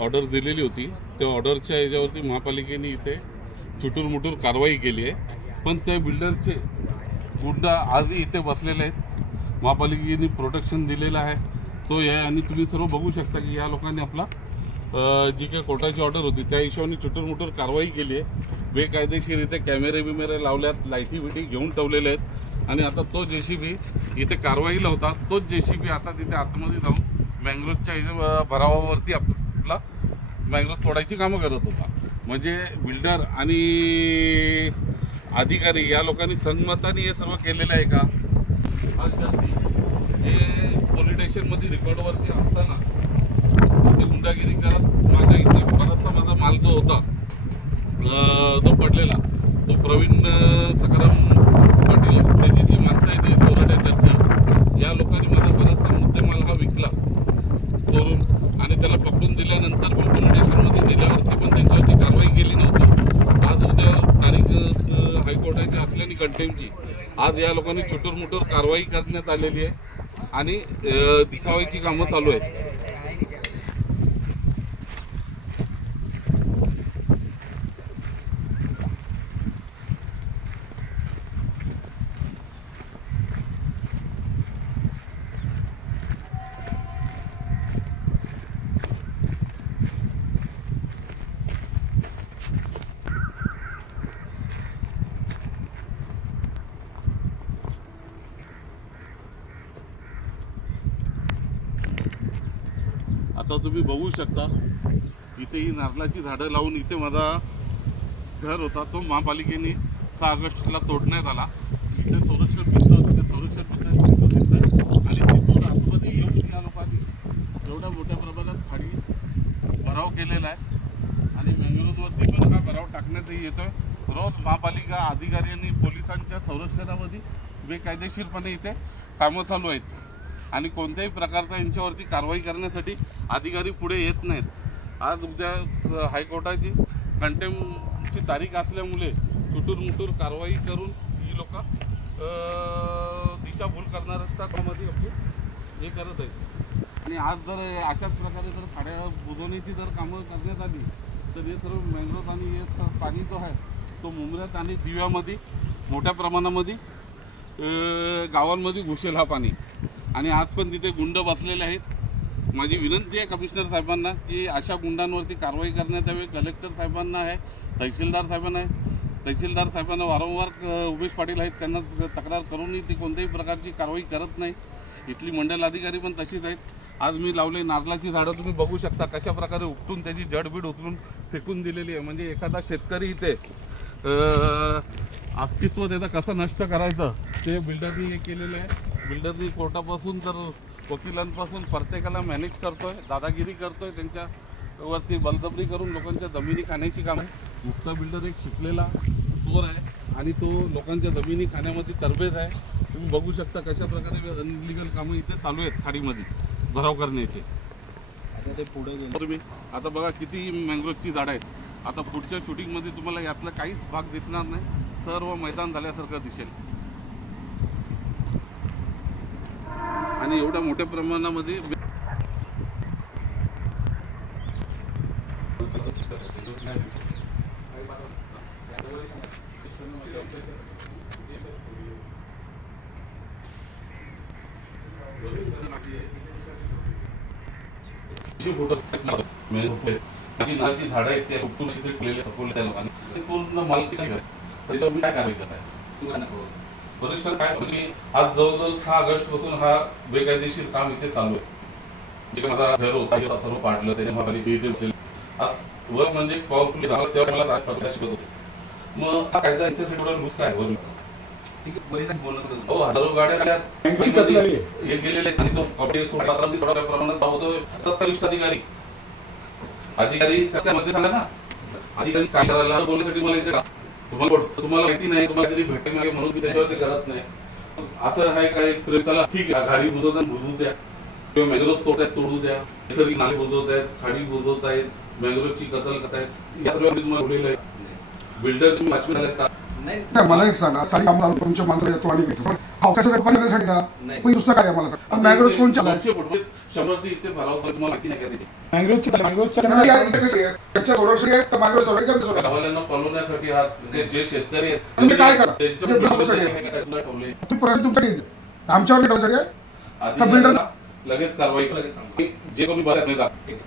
Order दिलेली होती, त्या ऑर्डरच्या याच्यावरती महापालिकेने इथे चुटूरमुटूर कारवाई केली आहे। पण त्या बिल्डरचे गुंड आजही इथे बसलेले आहेत। महापालिकेने प्रोटेक्शन दिलेलं आहे तो आहे आणि तुम्ही सर्व बघू शकता की या लोकांनी आपला जी काही कोर्टाची ऑर्डर होती त्या हिशोबाने चुटूरमुटूर कारवाई केली आहे। बेकायदेशीर इथे कॅमेरे बिमेरे लावल्यात, लाईटी बिटी घेऊन ठेवलेले आहेत आणि आता तो जेसीबी इथे कारवाईला होता, तोच जेसीबी आता तिथे आतमध्ये जाऊन मँग्रोवच्या भरावावरती आपला मँग्रोव सोडायची कामं करत होता। म्हणजे बिल्डर आणि अधिकारी या लोकांनी संगमताने हे सर्व केलेलं आहे का? हे पोलीस स्टेशनमध्ये रेकॉर्डवरती असताना ते गुंडागिरी करत माझ्या इथे बराचसा माझा माल जो होता तो पडलेला, तो प्रवीण सकाराम पाटील त्याची जी माणसं आहे ते चोराट्या चर्चा या लोकांनी माझा बराचसा मुद्देमाल हा विकला चोरून आणि त्याला पकडून दिल्यानंतर पण पोलीस स्टेशनमध्ये दिल्यावरती पण त्यांच्यावरती कारवाई केली नव्हती। आज उद्या तारीख हायकोर्टाची असल्याने कंटेमची आज या लोकांनी चुटूरमुटूर कारवाई करण्यात आलेली आहे आणि दिखावायची कामं चालू आहेत। आता तुम्ही बघू शकता इथे ही नारळाची झाडं लावून इथे माझा घर होता तो महापालिकेने 6 ऑगस्टला तोडण्यात आला। इथे संरक्षण भिंत होती, ते संरक्षण भिंत आणि तिथून आतमध्ये येऊन या लोकांनी एवढ्या मोठ्या प्रमाणात खाडी भराव केलेला आहे आणि मँग्रोववरती पण हा भराव टाकण्यातही येतोय। रोज महापालिका अधिकारी आणि पोलिसांच्या संरक्षणामध्ये बेकायदेशीरपणे इथे कामं चालू आहेत आणि कोणत्याही प्रकारचा यांच्यावरती कारवाई करण्यासाठी अधिकारी पुढे येत नाहीत। आज उद्या हायकोर्टाची कंटेमची तारीख असल्यामुळे चुटूरमुटूर कारवाई करून ही लोक दिशाभूल करण्याच्या कामामध्ये हे करत आहेत आणि आज जर अशाच प्रकारे जर खाड्या बुजवण्याची जर कामं करण्यात आली तर हे सर्व मँग्रोव आणि हे पाणी जो आहे तो मुंबऱ्यात आणि दिव्यामध्ये मोठ्या प्रमाणामध्ये गावांमध्ये घुसेल हा पाणी आणि आज पण तिथे गुंड बसलेले आहेत। माझी विनंती आहे कमिशनर साहेबांना की अशा गुंडांवरती कारवाई करण्यात यावी। कलेक्टर साहेबांना आहे, तहसीलदार साहेबांना आहे, तहसीलदार साहेबांना वारंवार उमेश पाटील आहेत त्यांना तक्रार करूनही ते कोणत्याही प्रकारची कारवाई करत नाही। इथली मंडल अधिकारी पण तशीच आहेत। आज मी लावले नारळाची झाडं तुम्ही बघू शकता कशा प्रकारे उपटून त्याची जडबीड उचलून फेकून दिलेली आहे। म्हणजे एखादा शेतकरी इथे अस्तित्व त्याचं कसं नष्ट करायचं ते बिल्डरनी हे केलेलं आहे। बिल्डरनी कोर्टापासून तर वकिलांपासून प्रत्येकाला मॅनेज करतोय, दादागिरी करतोय, त्यांच्यावरती बलजबरी करून लोकांच्या जमिनी खाण्याची काम आहे। मुक्ता बिल्डर एक शिकलेला चोर आहे आणि तो लोकांच्या जमिनी खाण्यामध्ये तरबेज आहे। तुम्ही बघू शकता कशा प्रकारे अनलिगल कामं इथे चालू आहेत खाडीमध्ये भराव करण्याचे। आता ते पुढे गेले तुम्ही आता बघा किती मँग्रोवची झाडं आहेत। आता पुढच्या शूटिंगमध्ये तुम्हाला यातला काहीच भाग दिसणार नाही, सर्व मैदान झाल्यासारखं दिसेल आणि एवढ्या मोठ्या प्रमाणामध्ये झाडं आहेत त्या पूर्ण माल त्याच्यावर काय कारवाई करताय? वरिष्ठ काय आज जवळजवळ 6 ऑगस्ट पासून हा बेकायदेशीर काम इथे चालू आहे। जे माझा घर होता सर्व पाडलं त्याच्या महापालिकेने आज वर म्हणजे पॉवरफुल तेव्हा मला शिकत होते। मग हा कायदा यांच्यासाठी एवढा लूज काय वर हजारो गाड्या हे गेलेले आणि तो थोड्या प्रमाणात होतो। तत्कालिक अधिकारी मध्ये सांगा ना अधिकारी काय करायला बोलण्यासाठी मला इथे तुम्हाला माहिती नाही, तुम्हाला तरी भेटेल मागे म्हणून मी त्याच्यावरती करत नाही। असं आहे काय चला ठीक आहे, गाडी बुजवतात बुजवू द्या किंवा मँग्रोव तोडतायत तोडू द्या, नैसर्गिक नाले बुजवत आहेत, खाडी बुजवत आहेत, मँग्रोवची कत्तल करतायत, या सर्व तुम्हाला बोललेलं आहे। बिल्डर तुम्ही वाचून आलेत का? नाही मला एक सांगा, चाळी काम चालू तुमच्या माणसाला येतो आणि भेटतो, पण अवकाशासाठी पाणी देण्यासाठी का? पण दुसरं काय आहे मला सांगा? मॅंग्रोव्ह कोण चालू आहे? 100 इथे भरावं तर तुम्हाला माहिती नाही का त्याची? त्याच्या सोडवण्यासाठी आहे तर मॅंग्रोव्ह सोडायला का सोडायला? गावाल्यांना पळवण्यासाठी हा म्हणजे जे शेतकरी आहेत म्हणजे काय करा? त्यांच्या ठेवले तुमच्याकडे आमच्यावर ठेवण्यासाठी आहे? आधी लगेच कारवाई करा. जे कोणी बघत नाही